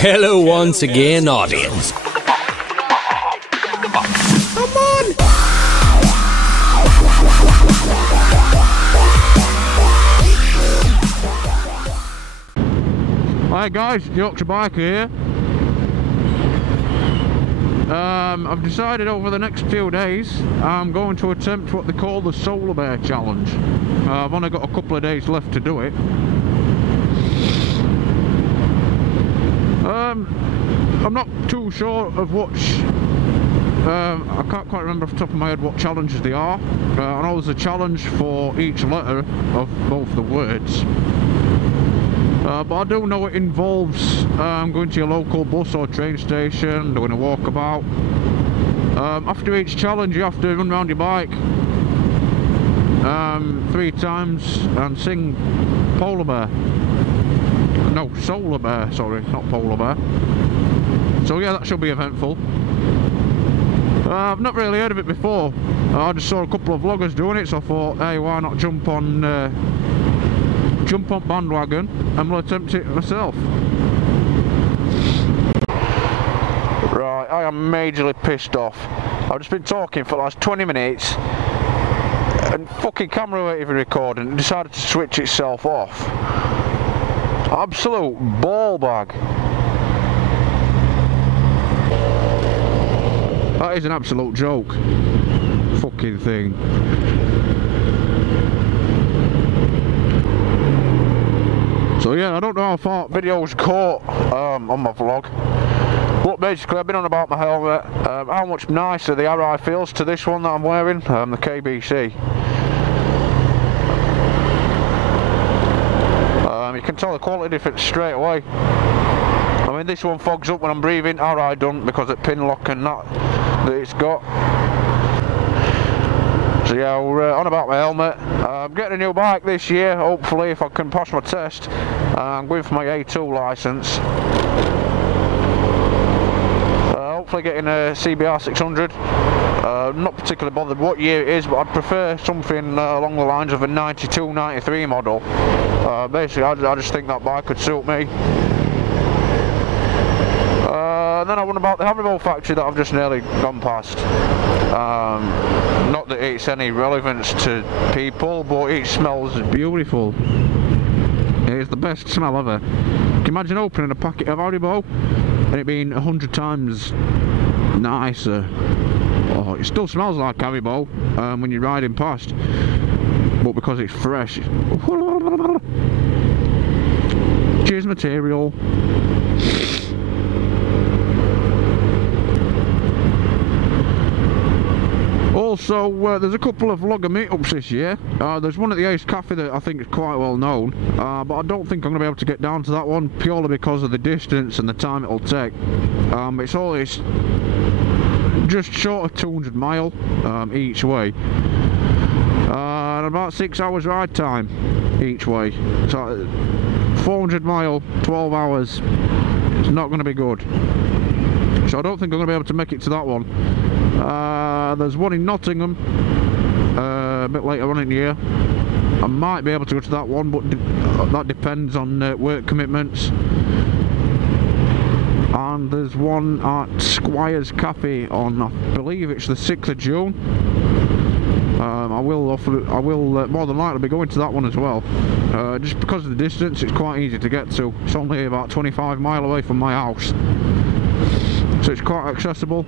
Hello once again, audience. Come on! Hi guys, Yorkshire Biker here. I've decided over the next few days I'm going to attempt what they call the Solar Bear Challenge. I've only got a couple of days left to do it. I'm not too sure of which, I can't quite remember off the top of my head what challenges they are. I know there's a challenge for each letter of both the words. But I do know it involves going to your local bus or train station, doing a walkabout. After each challenge you have to run around your bike 3 times and sing Polar Bear. No, Solar Bear, sorry, not Polar Bear. So yeah, that should be eventful. I've not really heard of it before. I just saw a couple of vloggers doing it, so I thought, hey, why not jump on bandwagon and we'll attempt it myself. Right, I am majorly pissed off. I've just been talking for the last 20 minutes and fucking camera waiting for recording and decided to switch itself off. Absolute ball bag. That is an absolute joke. Fucking thing. So yeah, I don't know how far videos caught on my vlog. But basically I've been on about my helmet, how much nicer the RI feels to this one that I'm wearing, the KBC. You can tell the quality difference straight away. I mean, this one fogs up when I'm breathing, RI don't, because of pin lock and that it's got. So yeah, we're on about my helmet. I'm getting a new bike this year, hopefully, if I can pass my test. I'm going for my A2 licence. Hopefully getting a CBR 600. Not particularly bothered what year it is, but I'd prefer something along the lines of a 92, 93 model. Basically, I just think that bike could suit me. And then I went about the Humber factory that I've just nearly gone past. Not that it's any relevance to people, but it smells beautiful. It's the best smell ever. Can you imagine opening a packet of Haribo and it being 100 times nicer? Oh, it still smells like Haribo when you're riding past, but because it's fresh. Cheers material. Also, there's a couple of vlogger meetups this year. There's one at the Ace Cafe that I think is quite well known, but I don't think I'm going to be able to get down to that one purely because of the distance and the time it'll take. It's always just short of 200 mile each way, and about 6 hours ride time each way. So 400 mile, 12 hours, it's not going to be good. So I don't think I'm going to be able to make it to that one. There's one in Nottingham a bit later on in the year. I might be able to go to that one, but that depends on work commitments. And there's one at Squire's Cafe on, I believe it's the 6th of June. I will more than likely be going to that one as well. Just because of the distance, it's quite easy to get to. It's only about 25 mile away from my house, so it's quite accessible.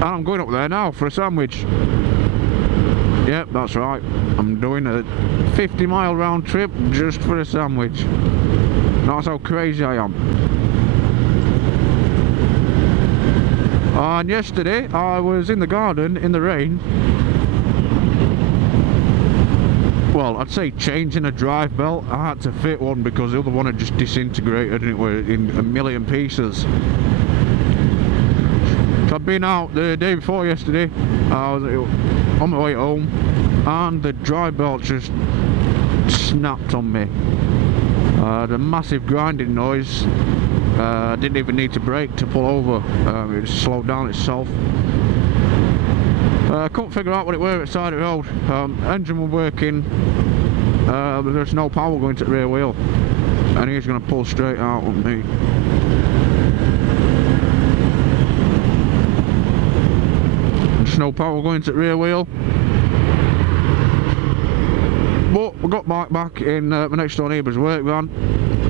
And I'm going up there now for a sandwich. Yep, that's right. I'm doing a 50-mile round trip just for a sandwich. That's how crazy I am. And yesterday I was in the garden in the rain. Well, I'd say changing a drive belt. I had to fit one because the other one had just disintegrated and it was in a million pieces. So I'd been out the day before yesterday. I was on my way home and the drive belt just snapped on me. The massive grinding noise. I didn't even need to brake to pull over. It just slowed down itself. I couldn't figure out what it were at the side of the road. Engine was working, there's no power going to the rear wheel, and he's going to pull straight out on me. There's no power going to the rear wheel. But we got back in my next door neighbour's work van.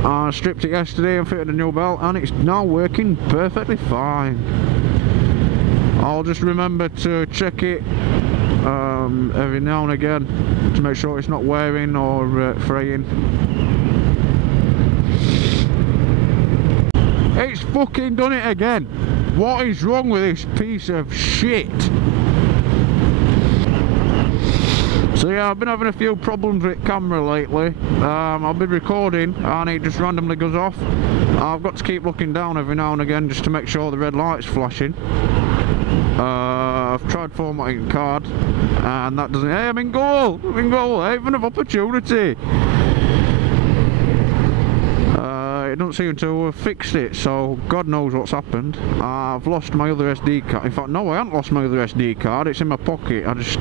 I stripped it yesterday and fitted a new belt, and it's now working perfectly fine. I'll just remember to check it every now and again to make sure it's not wearing or fraying. It's fucking done it again. What is wrong with this piece of shit? So yeah, I've been having a few problems with camera lately. I've been recording and it just randomly goes off. I've got to keep looking down every now and again just to make sure the red light's flashing. I've tried formatting card and that doesn't. Hey, I'm in goal! I'm in goal! Haven of opportunity! It doesn't seem to have fixed it, so God knows what's happened. I've lost my other SD card. In fact, no, I haven't lost my other SD card. It's in my pocket. I just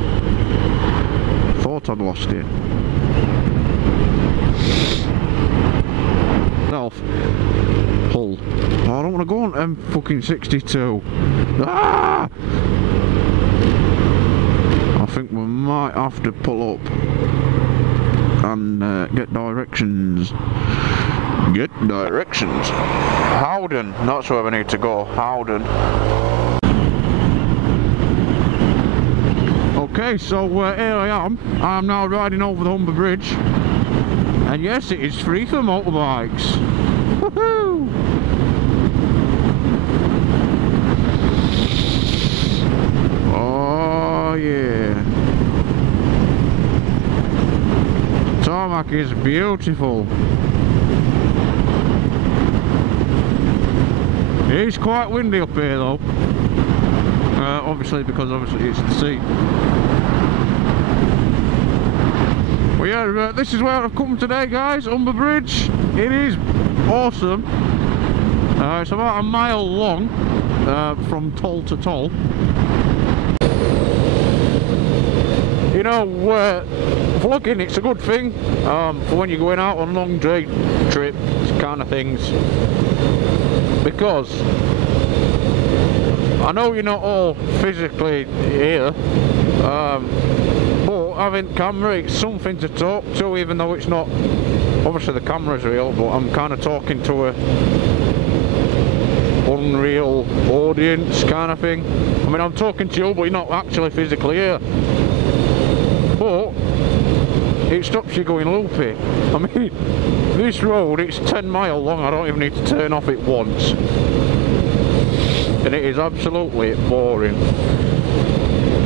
thought I'd lost it. Hull. Oh, I don't want to go on M62. Ah! I think we might have to pull up and get directions. Get directions. Howden. That's where we need to go. Howden. Okay, so here I am. I'm now riding over the Humber Bridge. And yes, it is free for motorbikes. Woohoo! Oh yeah. Tarmac is beautiful. It's quite windy up here though. Obviously because it's the sea. Well yeah, this is where I've come today guys, Humber Bridge. It is awesome. It's about a mile long from toll to toll. You know, vlogging, it's a good thing for when you're going out on long day trips kind of things. Because I know you're not all physically here, but having camera, it's something to talk to, even though it's not, obviously the camera's real, but I'm kind of talking to a unreal audience kind of thing. I mean, I'm talking to you, but you're not actually physically here. But it stops you going loopy. I mean, this road, it's 10 miles long, I don't even need to turn off it once. And it is absolutely boring.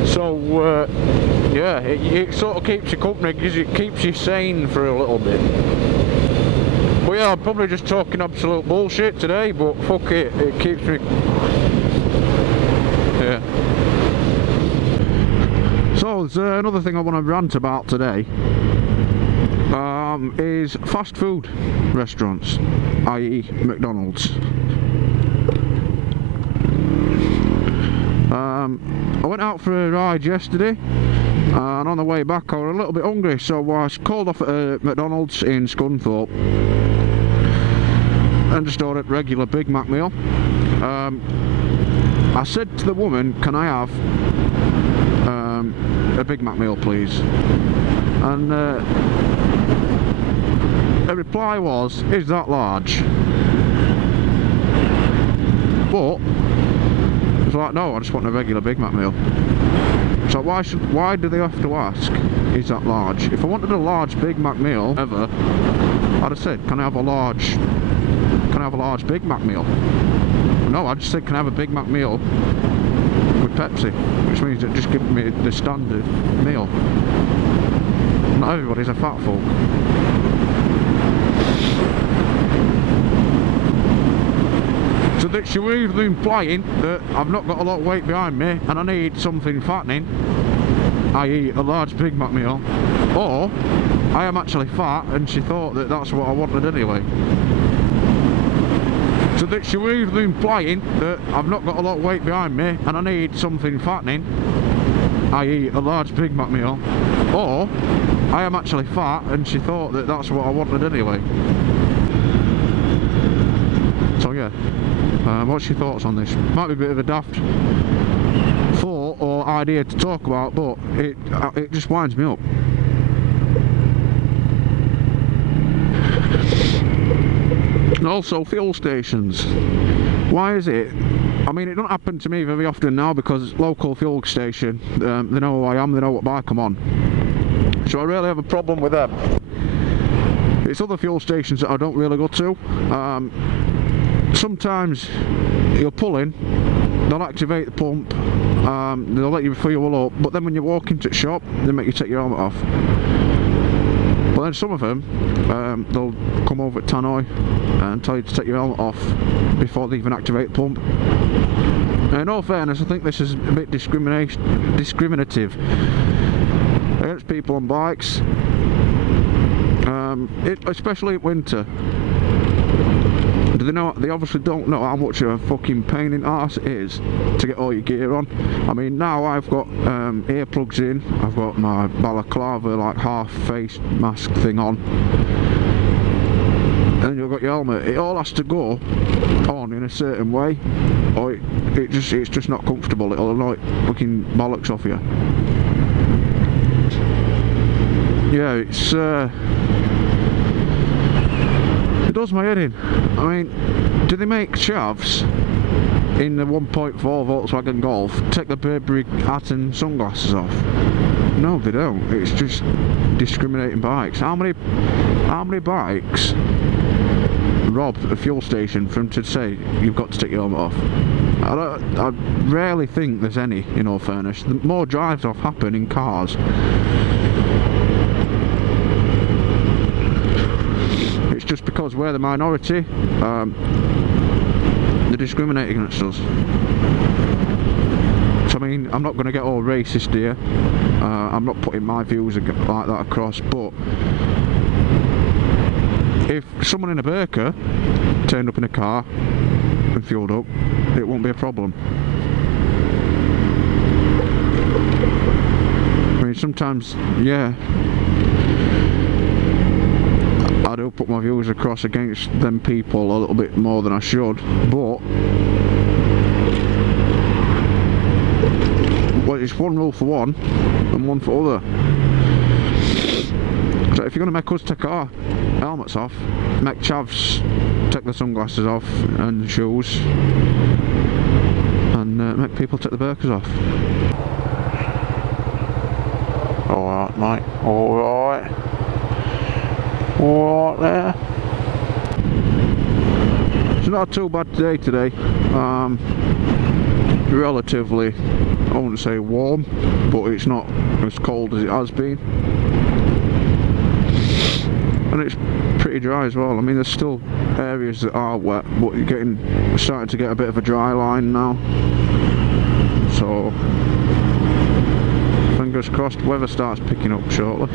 So, yeah, it sort of keeps you company, because it keeps you sane for a little bit. But yeah, I'm probably just talking absolute bullshit today, but fuck it, it keeps me... Yeah. So, there's another thing I want to rant about today. Is fast food restaurants, i.e. McDonald's. I went out for a ride yesterday and on the way back I was a little bit hungry, so I called off at a McDonald's in Scunthorpe and just ordered a regular Big Mac meal. I said to the woman, can I have a Big Mac meal please? And the reply was, is that large? But it's like, no, I just want a regular Big Mac meal. So why do they have to ask, is that large? If I wanted a large Big Mac meal ever, I'd have said, can I have a large Big Mac meal? No, I just said, can I have a Big Mac meal with Pepsi, which means that just give me the standard meal. Not everybody's a fat folk. So that she was either implying that I've not got a lot of weight behind me and I need something fattening, i.e. a large Big Mac meal, or I am actually fat and she thought that that's what I wanted anyway. So that she was either implying that I've not got a lot of weight behind me and I need something fattening, I eat a large Big Mac meal, or I am actually fat and she thought that that's what I wanted anyway. So yeah, what's your thoughts on this? Might be a bit of a daft thought or idea to talk about, but it just winds me up. And also fuel stations. Why is it? I mean, it don't happen to me very often now because local fuel station, they know who I am, they know what bike I'm on. So I really have a problem with them. It's other fuel stations that I don't really go to. Sometimes you'll pull in, they'll activate the pump, they'll let you fuel up, but then when you walk into the shop, they make you take your helmet off. But then some of them, they'll come over at Tannoy and tell you to take your helmet off before they even activate the pump. Now, in all fairness, I think this is a bit discriminative against people on bikes, especially in winter. They obviously don't know how much of a fucking pain in the arse it is to get all your gear on. I mean, now I've got earplugs in, I've got my balaclava, like half face mask thing on, and you've got your helmet. It all has to go on in a certain way, or it's just not comfortable. It'll annoy fucking bollocks off you. Yeah, it does my head in. I mean, do they make chavs in the 1.4 Volkswagen Golf take the Burberry hat and sunglasses off? No, they don't. It's just discriminating bikes. How many bikes rob a fuel station for them to say you've got to take your helmet off? I rarely think there's any, in all fairness. The more drives off happen in cars. It's just because we're the minority, they discriminate against us. So I mean, I'm not going to get all racist here, I'm not putting my views like that across, but if someone in a burqa turned up in a car and fueled up, it won't be a problem. I mean, sometimes, yeah, I do put my views across against them people a little bit more than I should, but well, it's one rule for one and one for other. So if you're going to make us take our helmets off, make chavs take the sunglasses off and the shoes, and make people take the burqas off. Alright mate, alright. Alright there. It's not too bad day today. Relatively, I wouldn't say warm, but it's not as cold as it has been. And it's pretty dry as well. I mean, there's still areas that are wet, but we're starting to get a bit of a dry line now. So, fingers crossed, weather starts picking up shortly.